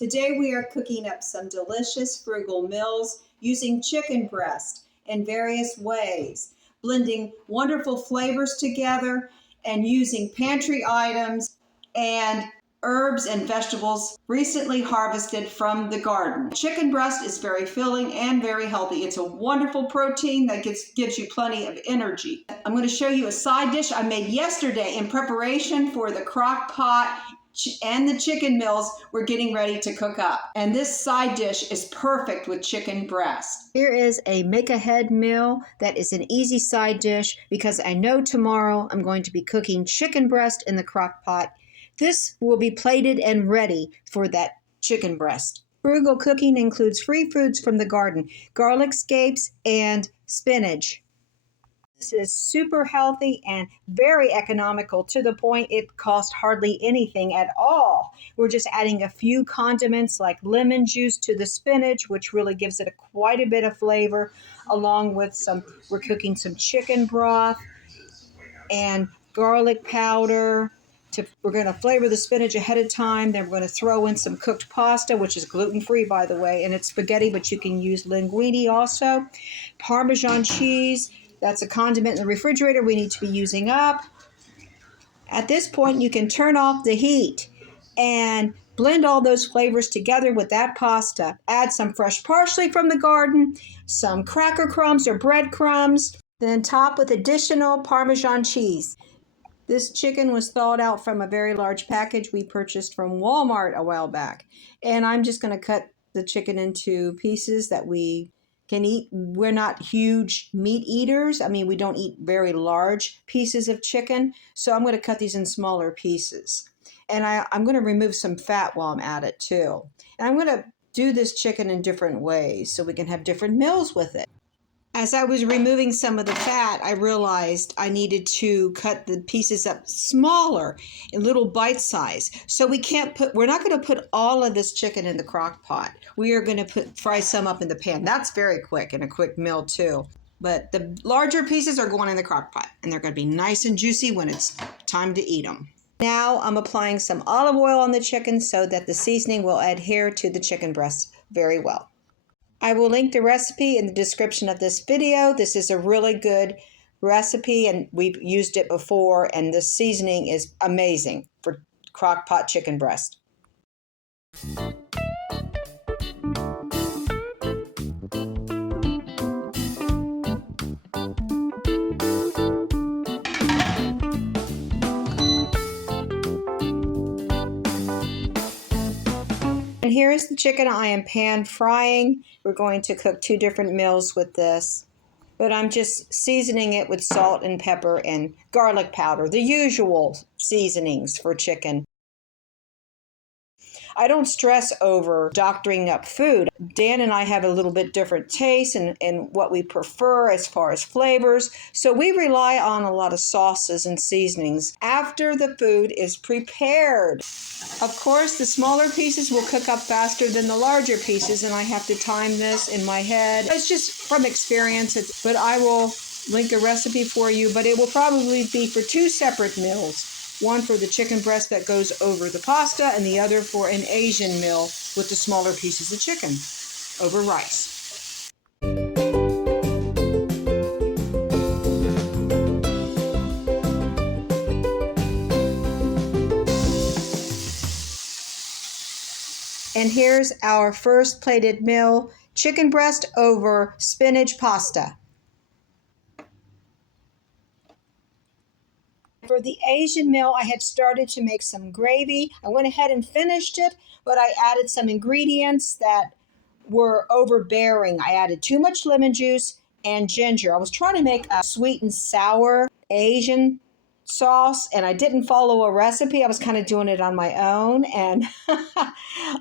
Today we are cooking up some delicious frugal meals using chicken breast in various ways, blending wonderful flavors together and using pantry items and herbs and vegetables recently harvested from the garden. Chicken breast is very filling and very healthy. It's a wonderful protein that gives you plenty of energy. I'm going to show you a side dish I made yesterday in preparation for the crock pot and the chicken meals we're getting ready to cook up. And this side dish is perfect with chicken breast. Here is a make-ahead meal that is an easy side dish because I know tomorrow I'm going to be cooking chicken breast in the crock pot. This will be plated and ready for that chicken breast. Frugal cooking includes free foods from the garden, garlic scapes, and spinach. This is super healthy and very economical to the point it costs hardly anything at all. We're just adding a few condiments like lemon juice to the spinach, which really gives it quite a bit of flavor, along with we're cooking some chicken broth and garlic powder. We're going to flavor the spinach ahead of time. Then we're going to throw in some cooked pasta, which is gluten-free, by the way, and it's spaghetti, but you can use linguine also. Parmesan cheese. That's a condiment in the refrigerator we need to be using up. At this point, you can turn off the heat and blend all those flavors together with that pasta. Add some fresh parsley from the garden, some cracker crumbs or breadcrumbs, then top with additional Parmesan cheese. This chicken was thawed out from a very large package we purchased from Walmart a while back. And I'm just going to cut the chicken into pieces that we can eat. We're not huge meat eaters. I mean, we don't eat very large pieces of chicken. So I'm going to cut these in smaller pieces. And I'm going to remove some fat while I'm at it too. And I'm going to do this chicken in different ways so we can have different meals with it. As I was removing some of the fat, I realized I needed to cut the pieces up smaller in little bite size. So we're not going to put all of this chicken in the crock pot. We are going to fry some up in the pan. That's very quick and a quick meal too. But the larger pieces are going in the crock pot and they're going to be nice and juicy when it's time to eat them. Now I'm applying some olive oil on the chicken so that the seasoning will adhere to the chicken breast very well. I will link the recipe in the description of this video. This is a really good recipe and we've used it before, and the seasoning is amazing for crock pot chicken breast. And here is the chicken I am pan frying. We're going to cook 2 different meals with this, but I'm just seasoning it with salt and pepper and garlic powder, the usual seasonings for chicken. I don't stress over doctoring up food. Dan and I have a little bit different taste in what we prefer as far as flavors, so we rely on a lot of sauces and seasonings after the food is prepared. Of course, the smaller pieces will cook up faster than the larger pieces, and I have to time this in my head. It's just from experience, but I will link a recipe for you, but it will probably be for 2 separate meals. One for the chicken breast that goes over the pasta, and the other for an Asian meal with the smaller pieces of chicken over rice. And here's our first plated meal, chicken breast over spinach pasta. For the Asian meal, I had started to make some gravy. I went ahead and finished it, but I added some ingredients that were overbearing. I added too much lemon juice and ginger. I was trying to make a sweet and sour Asian sauce, and I didn't follow a recipe. I was kind of doing it on my own, and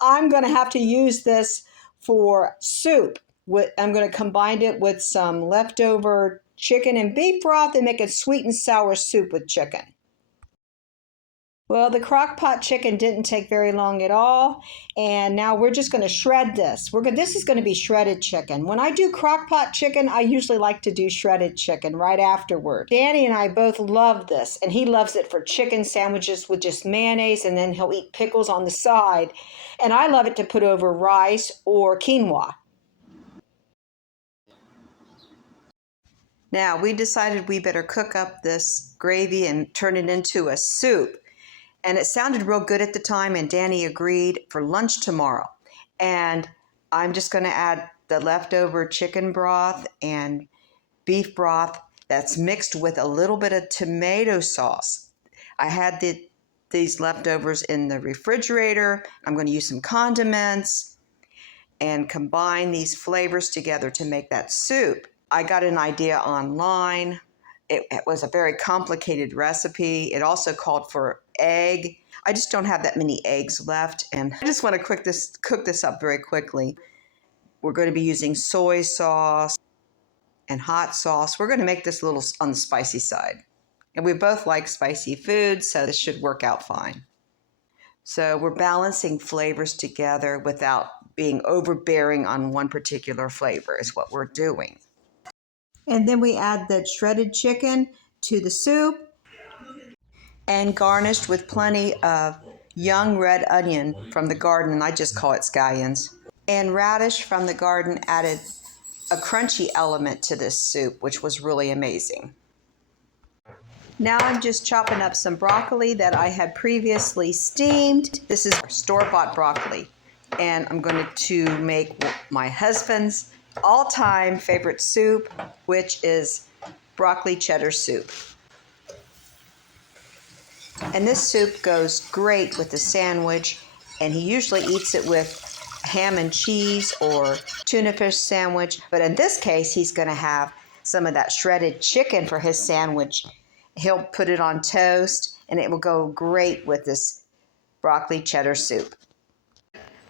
I'm going to have to use this for soup. I'm going to combine it with some leftover chicken and beef broth and make a sweet and sour soup with chicken. Well, the Crockpot chicken didn't take very long at all, and now we're just going to shred this. This is going to be shredded chicken. When I do Crockpot chicken, I usually like to do shredded chicken right afterward. Danny and I both love this, and he loves it for chicken sandwiches with just mayonnaise, and then he'll eat pickles on the side. And I love it to put over rice or quinoa. Now, we decided we better cook up this gravy and turn it into a soup. And it sounded real good at the time, and Danny agreed for lunch tomorrow. And I'm just going to add the leftover chicken broth and beef broth that's mixed with a little bit of tomato sauce. I had these leftovers in the refrigerator. I'm going to use some condiments and combine these flavors together to make that soup. I got an idea online. It was a very complicated recipe. It also called for egg. I just don't have that many eggs left, and I just want to cook this up very quickly. We're going to be using soy sauce and hot sauce. We're going to make this a little on the spicy side. And we both like spicy food, so this should work out fine. So we're balancing flavors together without being overbearing on one particular flavor is what we're doing. And then we add the shredded chicken to the soup and garnished with plenty of young red onion from the garden, and I just call it scallions. And radish from the garden added a crunchy element to this soup, which was really amazing. Now I'm just chopping up some broccoli that I had previously steamed. This is store-bought broccoli, and I'm going to make my husband's all-time favorite soup, which is broccoli cheddar soup. And this soup goes great with the sandwich, and he usually eats it with ham and cheese or tuna fish sandwich. But in this case, he's going to have some of that shredded chicken for his sandwich. He'll put it on toast, and it will go great with this broccoli cheddar soup.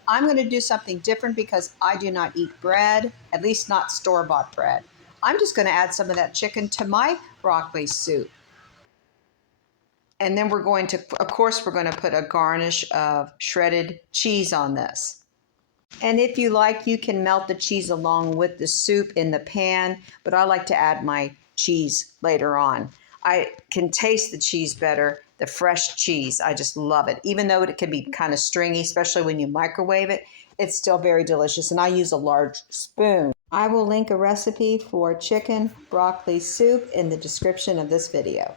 I'm going to do something different because I do not eat bread, at least not store-bought bread. I'm just going to add some of that chicken to my broccoli soup. And then we're going to, of course, we're going to put a garnish of shredded cheese on this. And if you like, you can melt the cheese along with the soup in the pan, but I like to add my cheese later on. I can taste the cheese better, the fresh cheese. I just love it. Even though it can be kind of stringy, especially when you microwave it, it's still very delicious, and I use a large spoon. I will link a recipe for chicken broccoli soup in the description of this video.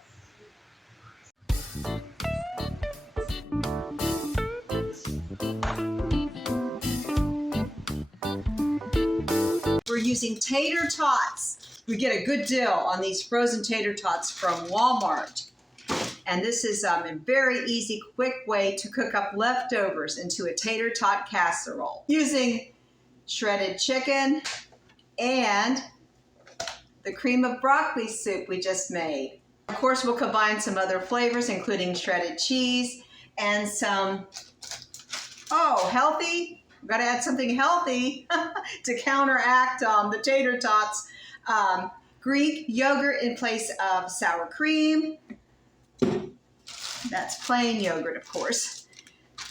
We're using tater tots. We get a good deal on these frozen tater tots from Walmart. And this is a very easy, quick way to cook up leftovers into a tater tot casserole using shredded chicken and the cream of broccoli soup we just made. Of course, we'll combine some other flavors, including shredded cheese and some, healthy. We've got to add something healthy to counteract the tater tots. Greek yogurt in place of sour cream. That's plain yogurt, of course.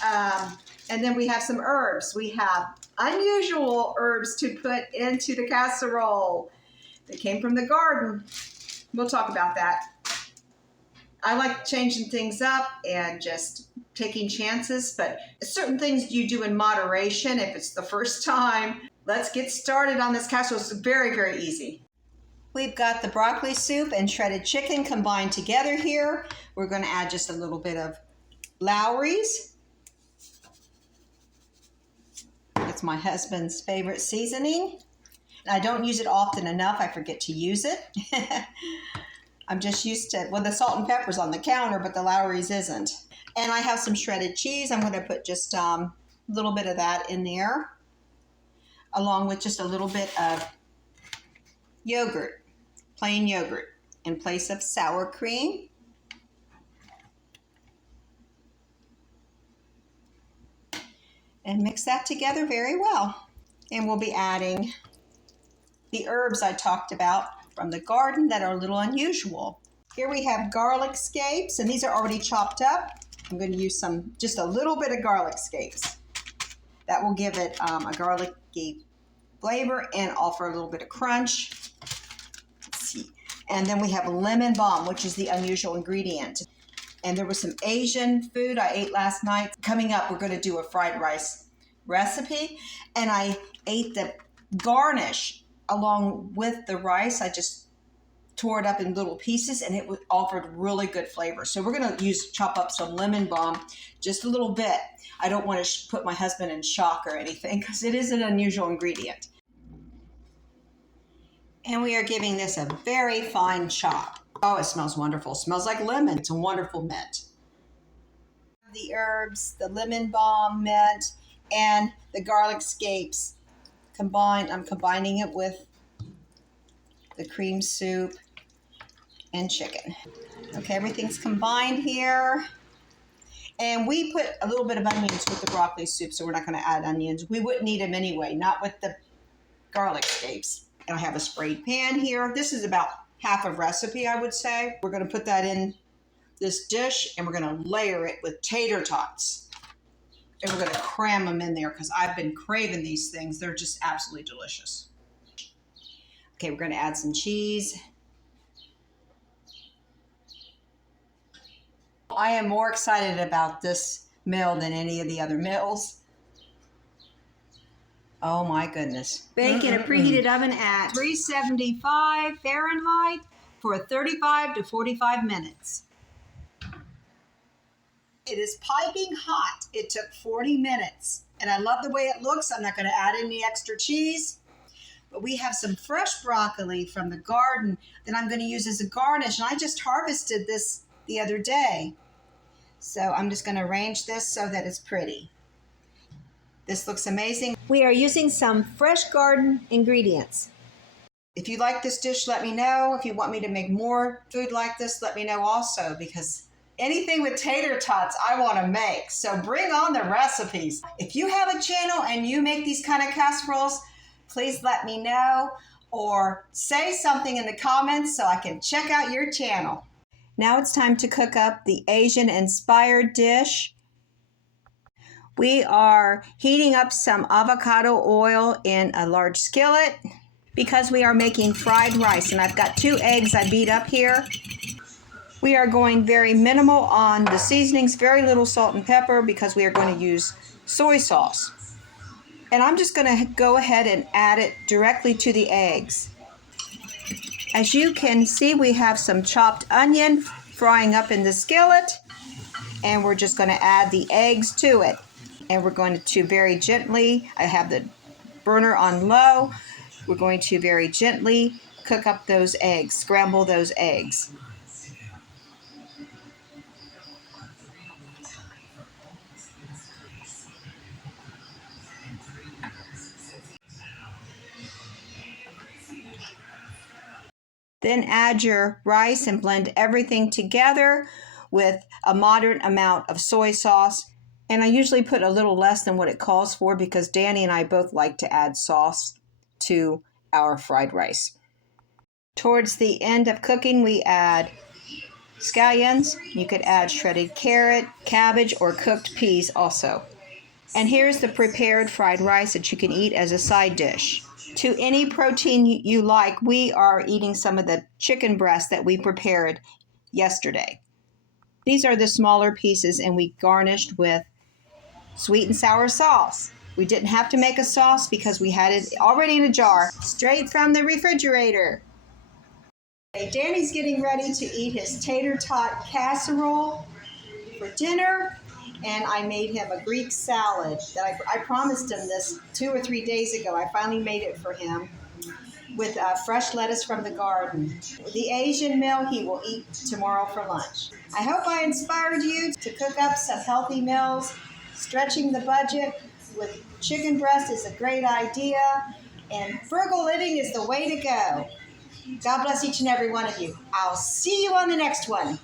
And then we have some herbs. We have unusual herbs to put into the casserole. They came from the garden. We'll talk about that. I like changing things up and just taking chances, but certain things you do in moderation if it's the first time. Let's get started on this casserole. It's very, very easy. We've got the broccoli soup and shredded chicken combined together here. We're going to add just a little bit of Lowry's. It's my husband's favorite seasoning. I don't use it often enough. I forget to use it. I'm just used to, the salt and pepper's on the counter, but the Lowry's isn't. And I have some shredded cheese. I'm going to put just a little bit of that in there, along with just a little bit of yogurt, plain yogurt, in place of sour cream. And mix that together very well. And we'll be adding the herbs I talked about from the garden that are a little unusual. Here we have garlic scapes, and these are already chopped up. I'm going to use just a little bit of garlic scapes. That will give it a garlicky flavor and offer a little bit of crunch. Let's see. And then we have lemon balm, which is the unusual ingredient. And there was some Asian food I ate last night. Coming up, we're going to do a fried rice recipe. And I ate the garnish along with the rice. I just tore it up in little pieces, and it offered really good flavor. So we're going to chop up some lemon balm, just a little bit. I don't want to put my husband in shock or anything because it is an unusual ingredient. And we are giving this a very fine chop. Oh, it smells wonderful. It smells like lemon. It's a wonderful mint. The herbs, the lemon balm mint, and the garlic scapes combined. I'm combining it with the cream soup and chicken. Okay, everything's combined here. And we put a little bit of onions with the broccoli soup, so we're not going to add onions. We wouldn't need them anyway, not with the garlic scapes. And I have a sprayed pan here. This is about half a recipe, I would say. We're going to put that in this dish, and we're going to layer it with tater tots. And we're going to cram them in there because I've been craving these things. They're just absolutely delicious. Okay, we're going to add some cheese. I am more excited about this meal than any of the other meals. Oh my goodness. Bake in a preheated oven at 375 Fahrenheit for 35 to 45 minutes. It is piping hot. It took 40 minutes. And I love the way it looks. I'm not going to add any extra cheese. But we have some fresh broccoli from the garden that I'm going to use as a garnish. And I just harvested this the other day. So I'm just going to arrange this so that it's pretty. This looks amazing. We are using some fresh garden ingredients. If you like this dish, let me know. If you want me to make more food like this, let me know also, because anything with tater tots I want to make. So bring on the recipes. If you have a channel and you make these kind of casseroles, please let me know or say something in the comments so I can check out your channel. Now it's time to cook up the Asian-inspired dish. We are heating up some avocado oil in a large skillet because we are making fried rice. And I've got 2 eggs I beat up here. We are going very minimal on the seasonings, very little salt and pepper because we are going to use soy sauce. And I'm just going to go ahead and add it directly to the eggs. As you can see, we have some chopped onion frying up in the skillet, and we're just going to add the eggs to it. And we're going to very gently, I have the burner on low, we're going to very gently cook up those eggs, scramble those eggs. Then add your rice and blend everything together with a moderate amount of soy sauce. And I usually put a little less than what it calls for because Danny and I both like to add sauce to our fried rice. Towards the end of cooking, we add scallions. You could add shredded carrot, cabbage, or cooked peas also. And here's the prepared fried rice that you can eat as a side dish. To any protein you like, we are eating some of the chicken breast that we prepared yesterday. These are the smaller pieces, and we garnished with sweet and sour sauce. We didn't have to make a sauce because we had it already in a jar, straight from the refrigerator. Okay, Danny's getting ready to eat his tater tot casserole for dinner, and I made him a Greek salad that I promised him this 2 or 3 days ago. I finally made it for him with fresh lettuce from the garden. The Asian meal he will eat tomorrow for lunch. I hope I inspired you to cook up some healthy meals. Stretching the budget with chicken breast is a great idea, and frugal living is the way to go. God bless each and every one of you. I'll see you on the next one.